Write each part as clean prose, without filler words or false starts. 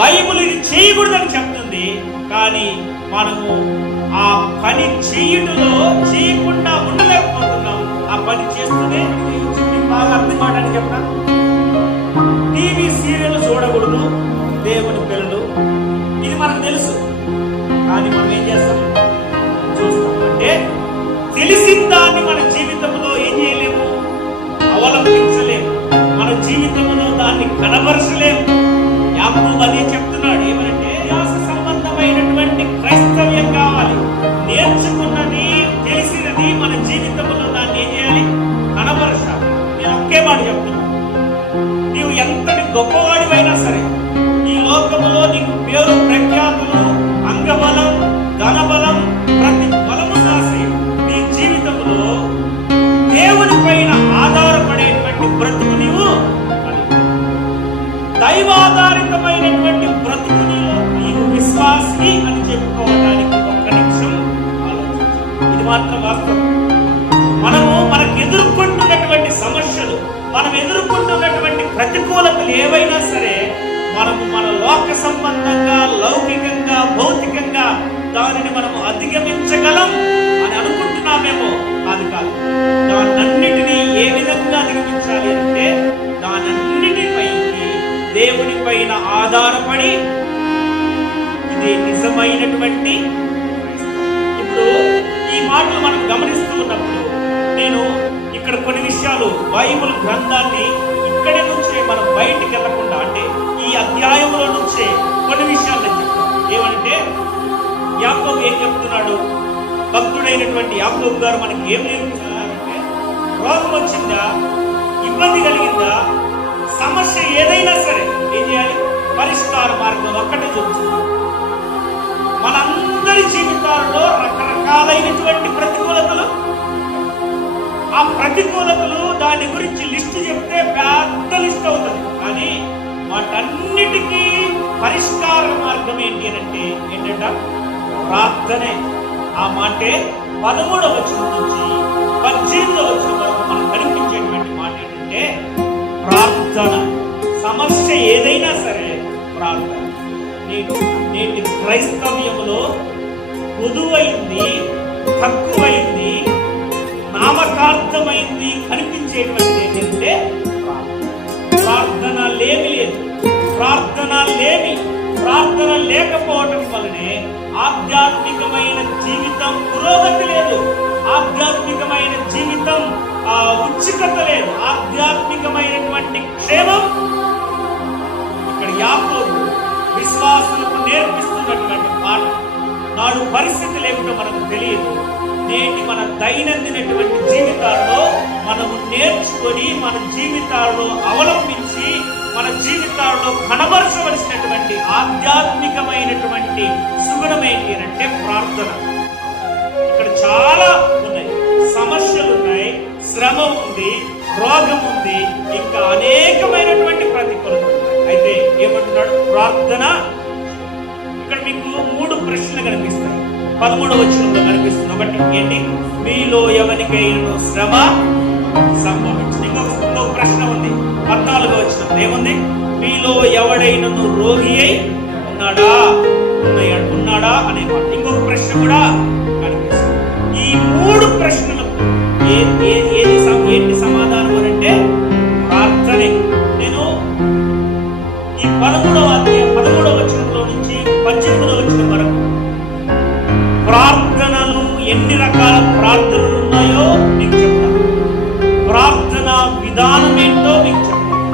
Bible ఇది చేయకూడదని చెప్తుంది, కానీ మనము ఆ పని చేయకుండా ఉండలేకపోతున్నాం. ఆ పని చేస్తూనే బాగా అర్థం కావడానికి చెప్పిన టీవీ సీరియల్ చూడకూడదు దేవుని పిల్లలు, ఇది మనకు తెలుసు. కానీ మనం ఏం చేస్తాం? చూస్తాం. అంటే తెలిసిన దాన్ని మన జీవితంలో ఏం చేయలేము, అవలంబించలేము, మన జీవితంలో దాన్ని కనబరచలేము. యాకోబు అదే చెప్తున్నాడు. ఏమంటే సంబంధమైనటువంటి క్రైస్తవ్యం కావాలి. నేర్చుకున్నది, తెలిసినది మన జీవితంలో దాన్ని ఏం చేయాలి? కనబరచాలి. నేను ఒకే మాట చెప్తున్నాను, నీవు ఎంతటి గొప్పవాడివైనా సరే, ఈ లోకంలో నీకు పేరు ప్రఖ్యాతులు, అంగబలం, ధనబలం, ప్రతి బలము రాసి నీ జీవితంలో దేవుని పైన ఆధారపడేటువంటి బ్రతుకు నీవు దైవాధారితమైనటువంటి బ్రతుకు నీవు విశ్వాసి అని చెప్పుకోవడానికి ఒక్క నిమిషం ఆలోచించాలి. ఇది మాత్రం వాస్తవం. మనకు ఎదుర్కొంటున్నటువంటి సమస్యలు, మనం ఎదుర్కొంటున్నటువంటి ప్రతికూలతలు ఏవైనా సరే, మనము మన లోక సంబంధంగా, లౌకికంగా, భౌతికంగా దానిని మనము అధిగమించగలం అని అనుకుంటున్నామేమో. అది కాదు. దానన్నిటినీ ఏ విధంగా అధిగమించాలి అంటే దానన్నిటిపైకి దేవుని పైన ఆధారపడి, ఇదే నిజమైనటువంటి. ఇప్పుడు ఈ మాటలు మనం గమనిస్తూ ఉన్నప్పుడు నేను ఇక్కడ కొన్ని విషయాలు బైబిల్ గ్రంథాన్ని ఇక్కడి నుంచే మనం బయటికి వెళ్ళకుండా, అంటే ఈ అధ్యాయంలో నుంచే కొన్ని విషయాలు నేను చెప్తాను. ఏమంటే యాకోబు ఏం చెప్తున్నాడు? భక్తుడైనటువంటి యాకోబు గారు మనకి ఏం నేర్పించారంటే, రోగం వచ్చిందా, ఇబ్బంది కలిగిందా, సమస్య ఏదైనా సరే ఏం చేయాలి? పరిష్కార మార్గం ఒక్కటే చూపిస్తుంది. మనందరి జీవితాల్లో రకరకాలైనటువంటి ప్రతికూలతలు, ఆ ప్రతికూలతలు దాని గురించి లిస్టు చెప్తే పెద్ద లిస్ట్ అవుతుంది. కానీ వాటన్నిటికీ పరిష్కార మార్గం ఏంటి అంటే ఏంటంట? ప్రార్థనే. ఆ మాటే 13వ వచనం నుంచి 18వ వచనం వరకు మనకు కనిపించేటువంటి మాట ఏంటంటే ప్రార్థన. సమస్య ఏదైనా సరే ప్రార్థన. నేటి క్రైస్తవ్యంలో పొదువైంది, తక్కువైంది, నామకార్థమైంది కనిపించేటువంటి ఏంటంటే ప్రార్థన లేమి లేదు. ప్రార్థన లేకపోవటం వల్లనే ఆధ్యాత్మికమైన జీవితం పురోగతి లేదు, ఆధ్యాత్మికమైన జీవితం ఉచికత లేదు, ఆధ్యాత్మికమైనటువంటి క్షేమం. ఇక్కడ యాకోబు విశ్వాసులకు నేర్పిస్తున్నటువంటి పాట. నాడు పరిస్థితులు ఏమిటో మనకు తెలియదు. నేటి మన దైనందినటువంటి జీవితాల్లో మనము నేర్చుకొని, మన జీవితాల్లో అవలంబించి, మన జీవితాల్లో కనబరచవలసినటువంటి ఆధ్యాత్మికమైనటువంటి సుగుణం ఏంటి అంటే ప్రార్థన. ఇక్కడ చాలా ఉన్నాయి, సమస్యలు ఉన్నాయి, శ్రమ ఉంది, రోగం ఉంది, ఇంకా అనేకమైనటువంటి ప్రతికూలత ఉన్నాయి. అయితే ఏమంటున్నాడు? ప్రార్థన. ఇక్కడ మీకు 3 ప్రశ్నలు కనిపిస్తాయి. 13వ వచనంలో కనిపిస్తుంది. ఒకటి ఏంటి? మీలో ఎవరికైనా శ్రమ సంభవించింది. ఇంకొక ప్రశ్న ఉంది 14వ వచనం. ఏముంది? మీలో ఎవడైనను రోగి అయి ఉన్నాడా అనే మాట. ఇంకొక ప్రశ్న కూడా కనిపిస్తుంది. ఈ 3 ప్రశ్నలకు ఏంటి సమాధానం అని అంటే ప్రార్థనే. నేను ఈ 13వ వచనంలో నుంచి 18వ వచనం వరకు ప్రార్థనలు, ఎన్ని రకాల ప్రార్థనలు ఉన్నాయో మీకు చెప్తాను. ప్రార్థన విధానం ఏంటో మీకు చెప్తాను.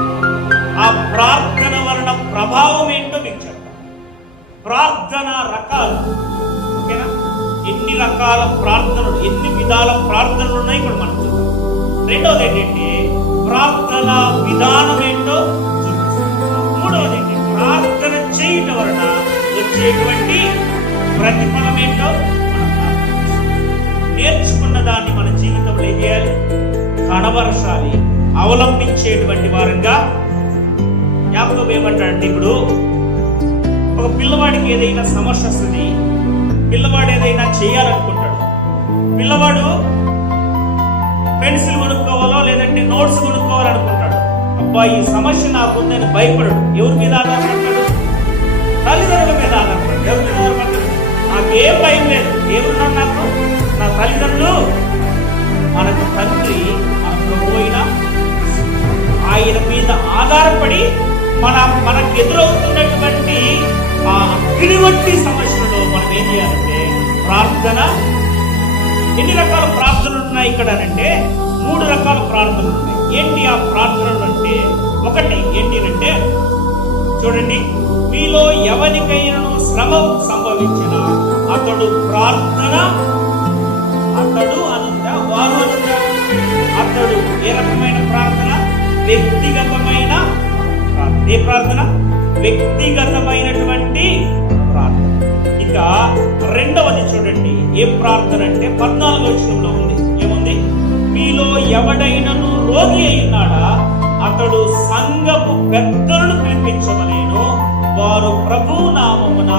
ఆ ప్రార్థన వలన ప్రభావం ఏంటో మీకు చెప్తాను. ప్రార్థన రకాలు, ఓకేనా? ఎన్ని రకాల ప్రార్థనలు, ఎన్ని విధాల ప్రార్థనలు ఉన్నాయి ఇప్పుడు మనం చూద్దాం. రెండవది ఏంటంటే ప్రార్థన విధానం ఏంటో చూపిస్తాం. మూడవది ఏంటి? ప్రార్థన చేయటం వలన వచ్చేటువంటి ప్రతిఫలం ఏంటో నేర్చుకున్న దాన్ని మన జీవితంలో ఏం చేయాలి? కనబరచాలి, అవలంబించేటువంటి వారంగా. యాకోబు ఏమంటాడంటే, ఇప్పుడు ఒక పిల్లవాడికి ఏదైనా సమస్య వస్తుంది, పిల్లవాడు ఏదైనా చేయాలనుకుంటాడు. పిల్లవాడు పెన్సిల్ కొనుక్కోవాలో లేదంటే నోట్స్ కొనుక్కోవాలనుకుంటాడు. అబ్బా ఈ సమస్య నాకుందని భయపడడు. ఎవరి మీద ఆధారపడతాడు? తల్లిదండ్రులు, మనకు తండ్రి, మన ప్రభు అయిన ఆయన మీద ఆధారపడి మనకు ఎదురవుతున్నటువంటి ఆ అగ్నివంటి సమస్యలలో మనం ఏం చేయాలంటే ప్రార్థన. ఎన్ని రకాల ప్రార్థనలు ఉన్నాయి ఇక్కడ అంటే 3 రకాల ప్రార్థనలు ఉన్నాయి. ఏంటి ఆ ప్రార్థనలు అంటే, ఒకటి ఏంటి అంటే చూడండి, మీలో ఎవరికైనా శ్రమ సంభవించిన అతడు ప్రార్థన, అతడు అనుందా వారు అనుందా, అతడు ఏ రకమైన ప్రార్థన? వ్యక్తిగతమైన ప్రార్థన. ఏ ప్రార్థన? వ్యక్తిగతమైనటువంటి ప్రార్థన. ఇక రెండవది చూడండి, ఏ ప్రార్థన అంటే 14వ వచనంలో ఉంది. ఏముంది? మీలో ఎవడైనను రోగి అయినాడా అతడు సంఘపు పెద్దలను పిలిపించవలేను, వారు ప్రభు నామమున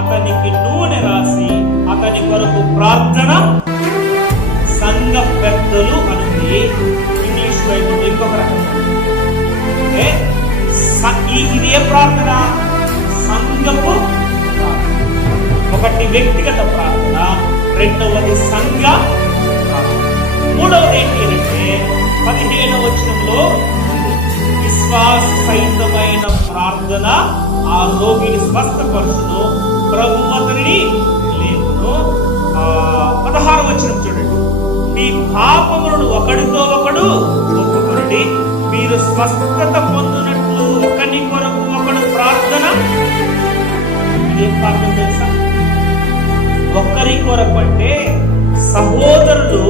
అతనికి నూనె రాసి అతని కొరకు ప్రార్థన. సంఘ పెద్దలు అనేది ఇంగ్లీష్ బైబిల్లో ఇంకొక రకం. ఇది ఏ ప్రార్థన? సంఘపు ప్రార్థన. ఒకటి వ్యక్తిగత ప్రార్థన, రెండవది సంఘ ప్రార్థన. మూడవది ఏంటి అంటే 15వ వచనంలో విశ్వాస సహితమైన ప్రార్థన ఆ రోగిని స్వస్థపరచును, ప్రభు అతనిని లేపును. 16వ వచనం చూడండి, మీ పాపములను ఒకడితో ఒకడు ఒప్పుకొనుడి, మీరు స్వస్థత పొందినట్లు ఒకరి కొరకు ఒకడు ప్రార్థన. ఏం ప్రార్థన తెలుసా? ఒకరి కొరకు అంటే సహోదరులు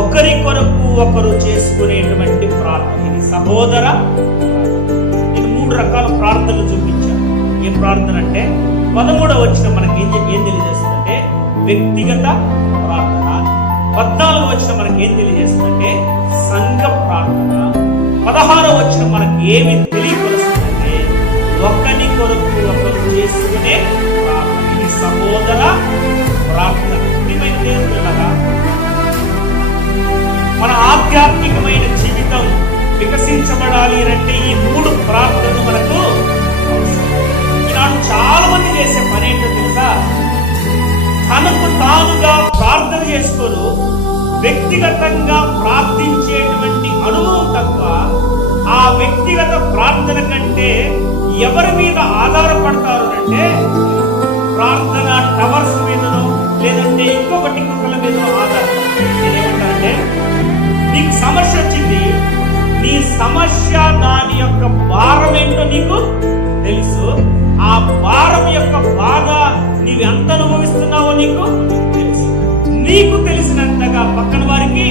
ఒకరి కొరకు ఒకరు చేసుకునేటువంటి ప్రార్థన. ఇది సహోదర. నేను 3 రకాల ప్రార్థనలు చూపించాను. ఏ ప్రార్థన అంటే 13వ వచనం మనకి ఏం తెలియజేస్తుందంటే వ్యక్తిగత ప్రార్థన. 14వ వచనం మనకి ఏం తెలియజేస్తుందంటే సంఘ ప్రార్థన. 16వ వచనం మనకి ఏమి తెలియపరుస్తుందంటే ఒకరి కొరకు ఒకరు చేసుకునే ప్రార్థన. ఇది సహోదర ప్రార్థన. మన ఆధ్యాత్మికమైన జీవితం వికసించబడాలి అంటే ఈ 3 ప్రార్థనలు మనకు అవసరం. ఈనాడు చాలా మంది చేసే పని ఏంటో తెలుసా? తనకు తానుగా ప్రార్థన చేసుకోరు, వ్యక్తిగతంగా ప్రార్థించేటువంటి అనుభవం తక్కువ. ఆ వ్యక్తిగత ప్రార్థన కంటే ఎవరి మీద ఆధారపడతారు అంటే ప్రార్థన టవర్స్ మీదనో లేదంటే ఇంకొకటి మీద ఆధారపడతారు. నేనేమంటానంటే, నీకు సమస్య వచ్చింది, నీ సమస్య దాని యొక్క భారం ఏంటో నీకు తెలుసు. ఆ భారం యొక్క బాధ నీవు ఎంత అనుభవిస్తున్నావో నీకు తెలుసు. నీకు తెలిసినంతగా పక్కన వారికి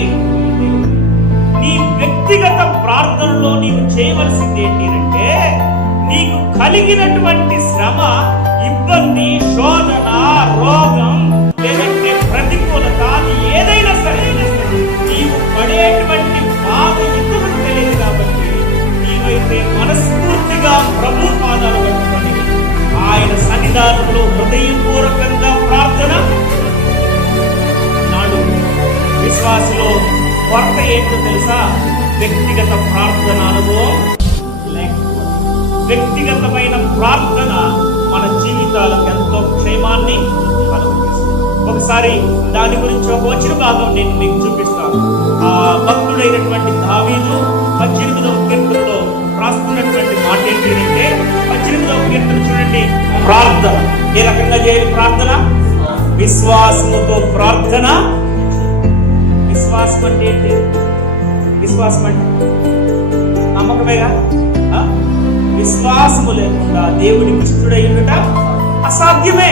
నీ వ్యక్తిగత ప్రార్థనలో నీవు చేయవలసింది ఏంటి అంటే, నీకు కలిగినటువంటి శ్రమ, ఇబ్బంది, శోధన, రోగం లేదంటే ప్రతికూలత, అది ఏదైనా సరే నీవు పడేటువంటి బాధ ఇతరులకు తెలియదు కాబట్టి నీవైతే మనస్ఫూర్తిగా ప్రభు పాదాలు పట్టుకొని ఆయన సన్నిధానంలో హృదయపూర్వకంగా ప్రార్థన. నాడు విశ్వాసలో కొరత ఏంటో తెలుసా? వ్యక్తిగత ప్రార్థన అనుభవం లేకపోవడం. వ్యక్తిగతమైన ప్రార్థన మన జీవితాలకు ఎంతో క్షేమాన్ని అనుభవిస్తుంది. ఒకసారి దాని గురించి ఒక వచన భాగం నేను మీకు చూపిస్తాను. ఆ భక్తుడైనటువంటి దావీదు 18వ కీర్తనలో రాస్తున్నటువంటి మాట ఏంటంటే 18వ కీర్తన చూడండి. ప్రార్థన ఏ రకంగా చేయాలి? ప్రార్థన విశ్వాసముతో ప్రార్థన. విశ్వాసం అంటే ఏంటి? విశ్వాసం అంటే నమ్మకమేగా. విశ్వాసము లేకుండా దేవుడికి ఇష్టడై ఉండుట అసాధ్యమే.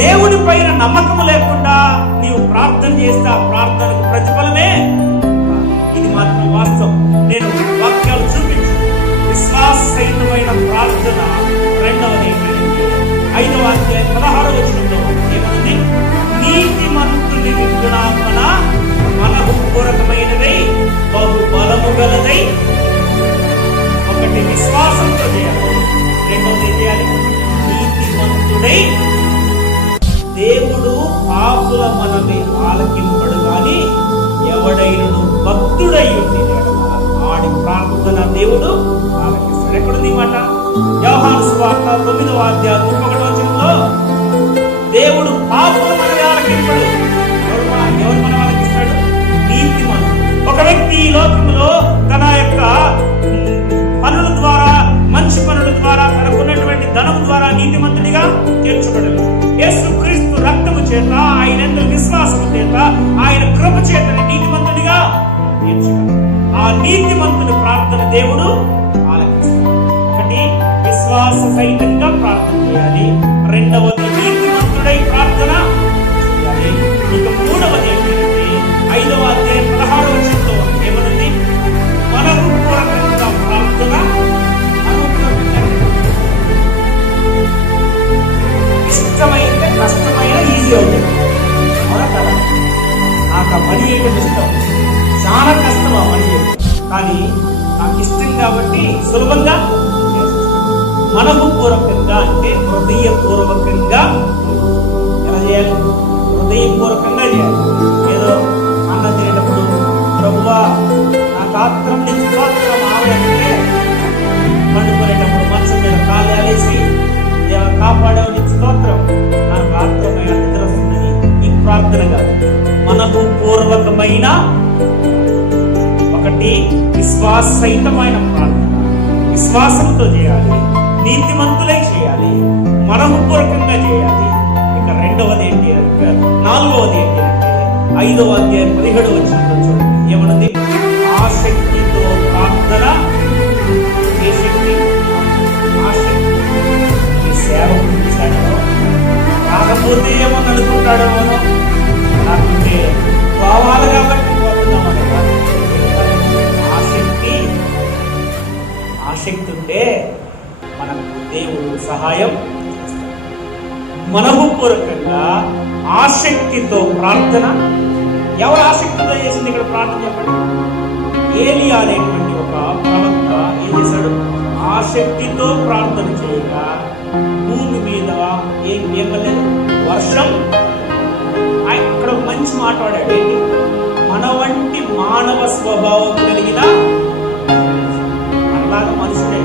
దేవుడి పైన నమ్మకము లేకుండా నీవు ప్రార్థన చేస్తే ఆ ప్రార్థనకు ప్రతిఫలమే. ఇది మాత్రం వాస్తవం. నేను వాక్యాలు చూపించు. విశ్వాస సహితమైన ప్రార్థన రెండవది 5వ అధ్యాయం 16వ వచనంలో ఏమనుంది? నీతిమంతుని విజ్ఞాపన మనఃపూర్వకమైనదై బహు బలము గలదై. ఒకటి విశ్వాసంతో చేయాలి, రెండవది ఏం చేయాలి? నీతిమంతుడై. దేవుడు పాపుల మనల్ని ఆలకింపడు కానీ ఎవడైనను భక్తుడై ఉండి ఆడి ప్రార్థన దేవుడు ఆలకిస్తాడు. ఎక్కడుంది మాట? యోహాను సువార్త 9వ అధ్యాయం 31వ వచనంలో దేవుడు పాపుల మనల్ని ఆలకింపడు. ఎవరు మన వ్యక్తి ఈ లోకంలో తన యొక్క పనుల ద్వారా, మంచి పనుల ద్వారా, తనకున్నటువంటి ధనం ద్వారా నీతిమంతుడిగా తీర్చబడలేదు. యేసుక్రీస్తు రక్తము చేత, ఆయన యందు విశ్వాసము చేత, ఆయన కృప చేత నీతిమంతుడిగా తీర్చగలడు. ఆ నీతిమంతుని ప్రార్థన దేవుడు ఆలకిస్తాడు. ఒకటి, విశ్వాస సహితంగా ప్రార్థన చేయాలి. రెండవది, నీతిమంతుడై ప్రార్థన చేయాలి. ఇక మూడవది ఏంటంటే 5వ అధ్యాయం 16వ వచనంలో ఏమనుంది? మనఃపూర్వకంగా ప్రార్థన, ఇష్టమైతే కష్టమైన ఈజీ అవుతుంది. అవునా కదా? నాకు ఆ పని చేయడం ఇష్టం, చాలా కష్టం ఆ పని చేయడం, కానీ నాకు ఇష్టం కాబట్టి సులభంగా. మనఃపూర్వకంగా అంటే హృదయపూర్వకంగా ఎలా చేయాలి? హృదయపూర్వకంగా చేయాలి. ఏదో అన్నం తినేటప్పుడు ప్రభువా నాకు ఆత్రం నుంచి స్తోత్రం ఆవడంటే, పండుకునేటప్పుడు మనసు మీద కాలు వేసి కాపాడేవ నీ స్తోత్రం, నాకు ఆత్రమైన నిద్ర వస్తుందని ఈ ప్రార్థన కాదు. మనఃపూర్వకమైన, ఒకటి విశ్వాసహితమైన ప్రార్థన, విశ్వాసంతో చేయాలి, నీతిమంతులై చేయాలి, మనఃపూర్వకంగా చేయాలి. ఇక రెండవది ఏంటి, 4వది ఏంటి అంటే 5వ అధ్యాయం 17వ వచనంలో చూడండి ఏమన్నది? ఆసక్తితో ప్రార్థన. ఏ శక్తి? ఆసక్తి. ఈ సేవకు చూశాడో కాకపోతే ఏమో అనుకుంటాడేమో, లేకుంటే పోవాలి కాబట్టి పోతున్నామని. ఆసక్తి ఉంటే మనకు దేవుడు సహాయం చేస్తాడు. మనఃపూర్వకంగా ఆసక్తితో ప్రార్థన. ఎవరు ఆసక్తితో చేసింది ఇక్కడ ప్రార్థన చెప్పండి? ఏలియా అనేటువంటి ఒక ప్రవక్త ఏం చేశాడు? ఆసక్తితో ప్రార్థన చేయగా భూమి మీద ఏం లేదు, వర్షం. ఇక్కడ ఒక మంచి మాట్లాడాడు ఏంటి? మన వంటి మానవ స్వభావం కలిగిన, మనలాగా మనుషుడే,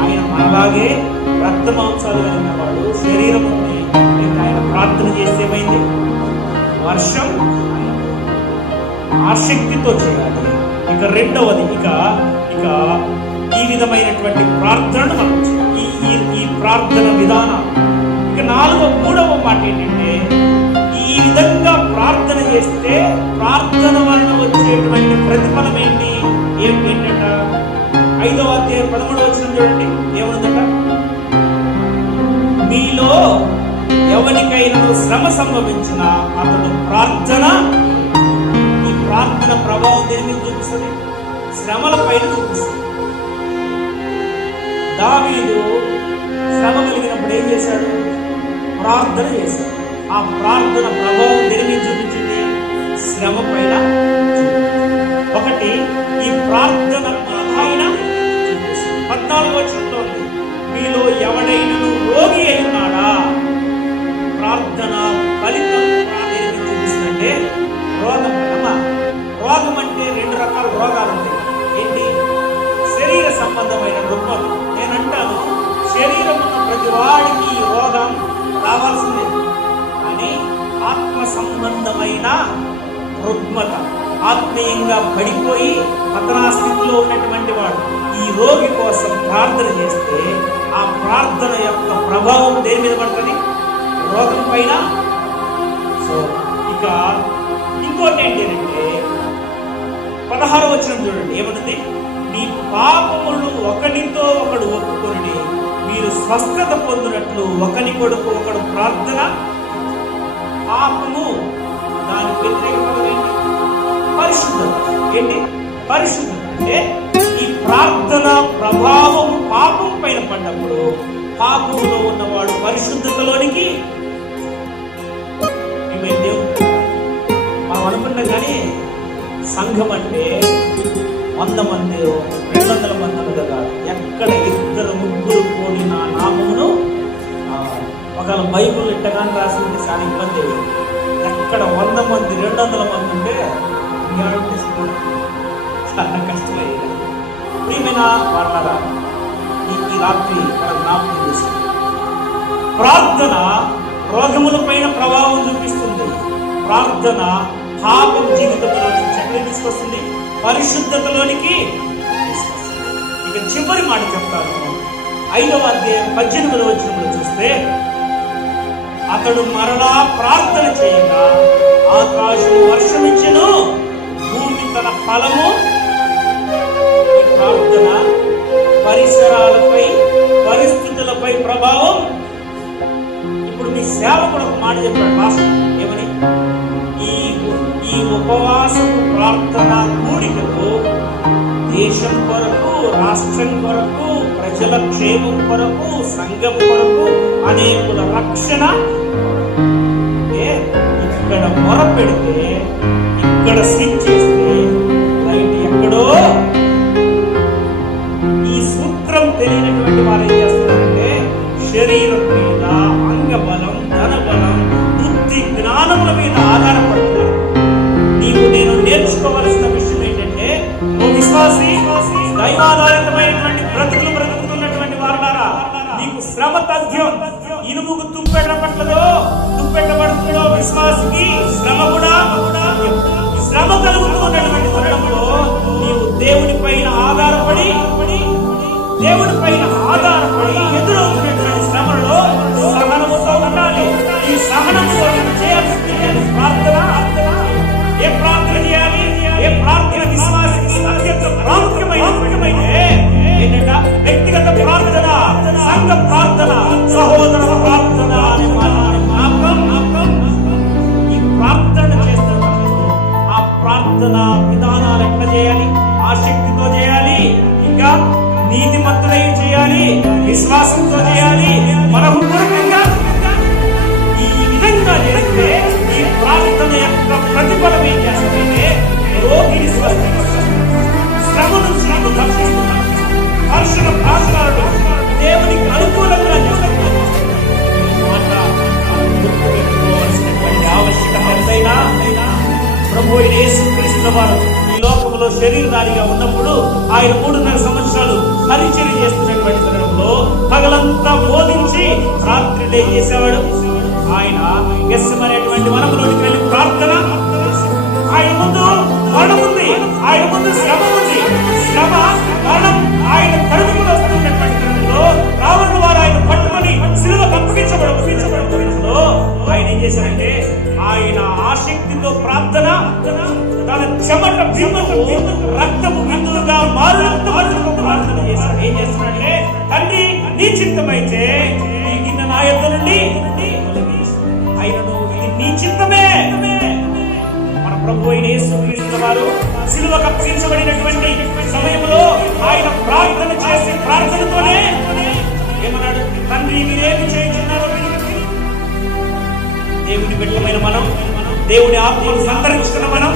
ఆయన మనలాగే రక్త మాంసాలు కలిగిన వాడు, శరీరం ఉంది. ఆయన ప్రార్థన చేస్తే ఏమైంది? వర్షం. ఆసక్తితో చేయాలి. ఇక రెండవది, ఇక ఈ విధమైనటువంటి ప్రార్థనను మనం చేయాలి. ఈ ప్రార్థన విధానం. ఇక మూడవ మాట ఏంటంటే, ఈ విధంగా ప్రార్థన చేస్తే ప్రార్థన వలన వచ్చేటువంటి ప్రతిఫలం ఏంటి? ఏంటంట? 5వ అధ్యాయం 13వ వచనం చూడండి ఏమన్నదట? మీలో ఎవరికైనా శ్రమ సంభవించిన అతడు ప్రార్థన. ఈ ప్రార్థన ప్రభావం దేని మీద చూపిస్తుంది? శ్రమల పైన చూపిస్తుంది. దావీదు శ్రమ కలిగినప్పుడు ఏం చేశాడు? ప్రార్థన చేశాడు. ఆ ప్రార్థన ప్రభావం దేని మీద చూపించింది? శ్రమ పైన. ఒకటి, ఈ ప్రార్థన పైన 14వ వచనంలో ఉంది, మీలో ఎవడైనా రోగి అయినాడా? ప్రార్థన ఫలితం చూపిస్తుందంటే రోగం. రోగం అంటే 2 రకాల రోగాలు ఉంటాయి. ఏంటి? శరీర సంబంధమైన రుగ్మత. నేనంటాను శరీరం ఉన్న ప్రతి వాడికి ఈ రోగం రావాల్సిందే, కానీ ఆత్మ సంబంధమైన రుగ్మత, ఆత్మీయంగా పడిపోయి పతనా స్థితిలో ఉన్నటువంటి వాడు ఈ రోగి కోసం ప్రార్థన చేస్తే ఆ ప్రార్థన యొక్క ప్రభావం దేని మీద పడుతుంది? రోగం పైన. సో ఇక ఇంకోటి ఏంటంటే 16వ వచనం చూడండి ఏమన్నది? మీ పాపములు ఒకరితో ఒకడు ఒప్పుకొని మీరు స్వస్థత పొందినట్లు ఒకని కొడుకు ఒకడు ప్రార్థన. పాపము, దాని వ్యతిరేక పదం ఏంటి? పరిశుద్ధత. ఏంటి? పరిశుద్ధత అంటే ఈ ప్రార్థన ప్రభావం పాపం పైన పడ్డప్పుడు పాపంలో ఉన్నవాడు పరిశుద్ధతలోనికి. మనం అనుకున్నాం కానీ సంఘం అంటే 100 మంది 200 మంది కదా, ఎక్కడ 2-3 కూడి నా నామమును, ఒకవేళ బైబుల్ ఇట్టగానే రాసింది చాలా ఇబ్బంది. ఎక్కడ 100 మంది 200 మంది ఉంటే చాలా కష్టమయ్యేది. ప్రియమైన వాళ్ళ ఈ రాత్రి జ్ఞాపకం చేసి, ప్రార్థన రోగముల పైన ప్రభావం చూపిస్తుంది. ప్రార్థన పాపం జీవితంలో నుంచి ఎక్కడ తీసుకొస్తుంది? పరిశుద్ధతలోనికి తీసుకొస్తుంది. ఇక చివరి మాట చెప్తాను. 5వ అధ్యాయం 18వ వచనంలో చూస్తే, అతడు మరలా ప్రార్థన చేయగా ఆకాశం వర్షమిచ్చెను, భూమి తన ఫలము. ఈ ప్రార్థన పరిసరాలపై, పరిస్థితులపై ప్రభావం. ఇప్పుడు మీ సేవకుడు ఒక మాట చెప్పాడు పాస్టర్, ఏమని? ఈ ఉపవాసపు ప్రార్థన కూడికకు దేశం కొరకు, రాష్ట్రం కొరకు, ప్రజల క్షేమం కొరకు, సంఘం కొరకు, అనేకుల రక్షణ. ఇక్కడ మొర పెడితే, ఇక్కడ స్విచ్ చేస్తే లైట్ ఎక్కడో. ఈ సూత్రం తెలియనటువంటి వారు ఏం చేస్తున్నారంటే, శరీరం మీద, అంగబలం, ధనబలం, బుద్ధి, జ్ఞానముల మీద ఆధారపడుతున్నారు. నీవు నేను నేర్చుకోవలసిన విషయం ఏంటంటే, ఓ విశ్వాసి, దైవాధారితమైనటువంటి బ్రతుకులు బ్రతుకుతున్నటువంటి వారులారా, నీకు శ్రమ తథ్యం. ఇనుముకు తుప్పెట్టబట్టదో, తుప్పెట్టబడుతుందో విశ్వాసికి శ్రమ కూడా. శ్రమ కలుగుతూ ఉన్నటువంటి తరుణంలో నీవు దేవుని పైన ఆధారపడి ఎదురవుతున్నటువంటి శ్రమలో సహనముతో ఉండాలి. ఈ సహనముతో చేయాల్సిన ప్రార్థన. ఏ ప్రార్థన చేయాలి? ఏ ప్రార్థన విశ్వాసానికి అత్యంత ప్రాముఖ్యమైనటువంటి ఏంటంటే వ్యక్తిగత ప్రార్థన, సంఘ ప్రార్థన, సహోదర ప్రార్థన అనే ఈ ప్రార్థన చేస్తున్నప్పుడు ఆ ప్రార్థన విధానాలు ఎట్లా చేయాలి? ఆసక్తితో చేయాలి, ఇంకా నీతిమంతులై చేయాలి, విశ్వాసంతో చేయాలి, మనఃపూర్వకంగా. ఈ విధంగా చేస్తే ఈ ప్రార్థన యొక్క ప్రతిఫలం ఏం చేస్తుందంటే, రోగిని స్వస్థపరుస్తుంది, శ్రమ నుంచి తప్పిస్తుంది, హర్షణ ప్రార్థనలు దేవునికి అనుకూలంగా చేస్తుంది. గుర్తుపెట్టుకోవాల్సినటువంటి ఆవశ్యకత ఎంతైనా, ప్రభు అయిన యేసుక్రీస్తు వారు ఈ లోకంలో శరీరధారిగా ఉన్నప్పుడు ఆయన 3.5 సంవత్సరాలు పరిచర్య చేస్తున్నటువంటి తరుణంలో పగలంతా బోధించి రాత్రి ఏం చేసేవాడు? ఆయన గెస్సెమనేటువంటి వనములోనికి వెళ్ళి ప్రార్థన. ఆయన ముందు మరణం ఉంది, ఆయన ముందు శ్రమ ఉంది. శ్రమ, మరణం ఆయన కడుపులో వస్తున్నటువంటి తరుణంలో రావణ వారు ఆయన పట్టుకొని శిలువకు అప్పగించబడలో ఆయన ఏం చేశారంటే, ఆయన ఆసక్తితో ప్రార్థన, తన చెమట బిందువు రక్తము బిందువుగా మారుతో ప్రార్థన చేశాడు. ఏం చేస్తున్నాడంటే, తండ్రి నీ చిత్తమైతే ఈ గిన్నె నా యొద్ద నుండి ఆయనను, ఇది నీ చిత్తమే. మన ప్రభు అయిన యేసుక్రీస్తు వారు శిలువకు అప్పగించబడినటువంటి సమయంలో ఆయన ప్రార్థన చేసి ప్రార్థనతోనే ఏమన్నాడు? తండ్రి మీరేమి చేయించున్నారో. దేవుని బిడ్డలమైన మనం, దేవుని ఆత్మను సంతరించుకున్న మనం,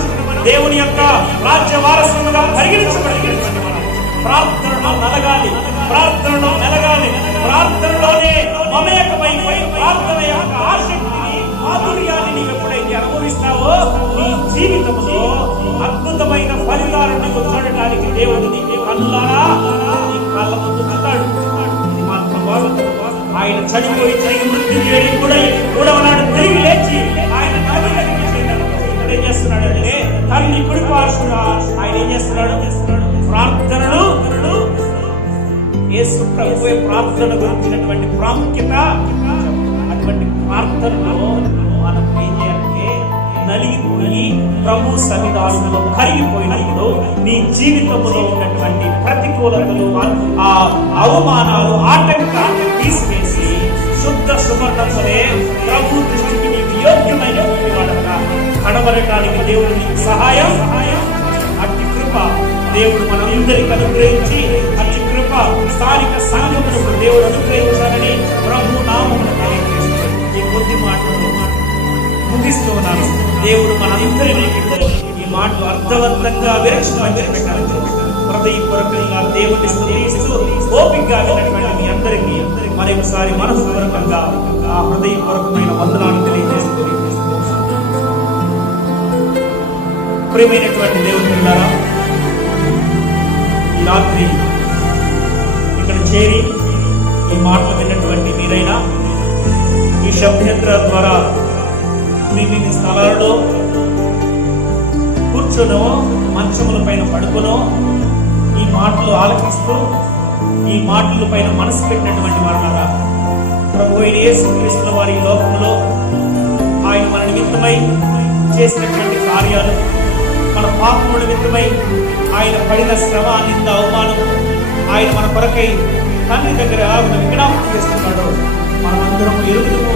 దేవుని యొక్క రాజ్య వారసులుగా పరిగణించబడినటువంటి మనం ప్రార్థనలో నలగాలి, ప్రార్థనలో మెలగాలి, ప్రార్థనలోనే మమేకమైపోయి ప్రార్థన యొక్క ఆసక్తిని, మాధుర్యాన్ని నీవు ఎప్పుడైతే అనుభవిస్తావో నీ జీవితంలో అద్భుతమైన ఫలితాలను చూడటానికి దేవుడు నీకు కన్నులారా నీ కళ్ళ ముందు చూస్తాడు. ఆయన చనిపోయి తిరిగి మృత్యు చేయడం కూడా 3వ నాడు తిరిగి లేచి ఆయన ఏం చేస్తున్నాడు అంటే, తల్లి కుడి పార్శ్వన ఆయన ఏం చేస్తున్నాడు? ప్రార్థనలు. యేసు ప్రభువే ప్రార్థన గురించినటువంటి ప్రాముఖ్యత. అటువంటి ప్రార్థనలో మనం ఏం చేయాలంటే, నలిగిపోయి ప్రభు సన్నిధానంలో కరిగిపోయినప్పుడు నీ జీవితంలో ఉన్నటువంటి ప్రతికూలతలు, ఆ అవమానాలు, ఆటంకాలను తీసివేసి శుద్ధ సువర్ణతోనే ప్రభు దృష్టికి నీకు యోగ్యమైనటువంటి వాడగా కనబడటానికి దేవుడు నీకు సహాయం. అట్టి కృప దేవుడు మనందరికి అనుగ్రహించి, అట్టి కృప స్థానిక సంఘములకు దేవుడు అనుగ్రహించాలని ప్రభు నామమును తెలియజేస్తాడు. ఈ కొద్ది మాటలు ముగిస్తూ ఉన్నాను. దేవుడు మనందరినీ ఈ మాటలు అర్థవంతంగా విరక్షించాలి. హృదయపూర్వకంగా దేవుని స్తుతిస్తూ ఓపికగా విన్నటువంటి మీ అందరికీ మరొకసారి మనస్పూర్వకంగా ఆ హృదయపూర్వకమైన వందనాలు తెలియజేస్తూ, ప్రియమైనటువంటి దేవుని పిల్లారా, ఈ రాత్రి ఇక్కడ చేరి ఈ మాటలు విన్నటువంటి మీరైనా ఈ శబ్దయంత్రాల ద్వారా మీ స్థలాలలో కూర్చొనో మంచముల పైన పడుకొనో ఈ మాటలు ఆలకిస్తూ ఈ మాటల పైన మనసు పెట్టినటువంటి వారులారా, ప్రభు అయిన యేసుక్రీస్తుల వారి ఈ లోకంలో ఆయన మన నిమిత్తమై చేసినటువంటి కార్యాలు, మన పాపముల నిమిత్తమై ఆయన పడిన శ్రమ, నింద, అవమానం, ఆయన మన కొరకై తండ్రి దగ్గర విజ్ఞాపన చేస్తున్నాడో మనమందరం ఎరుగుదము.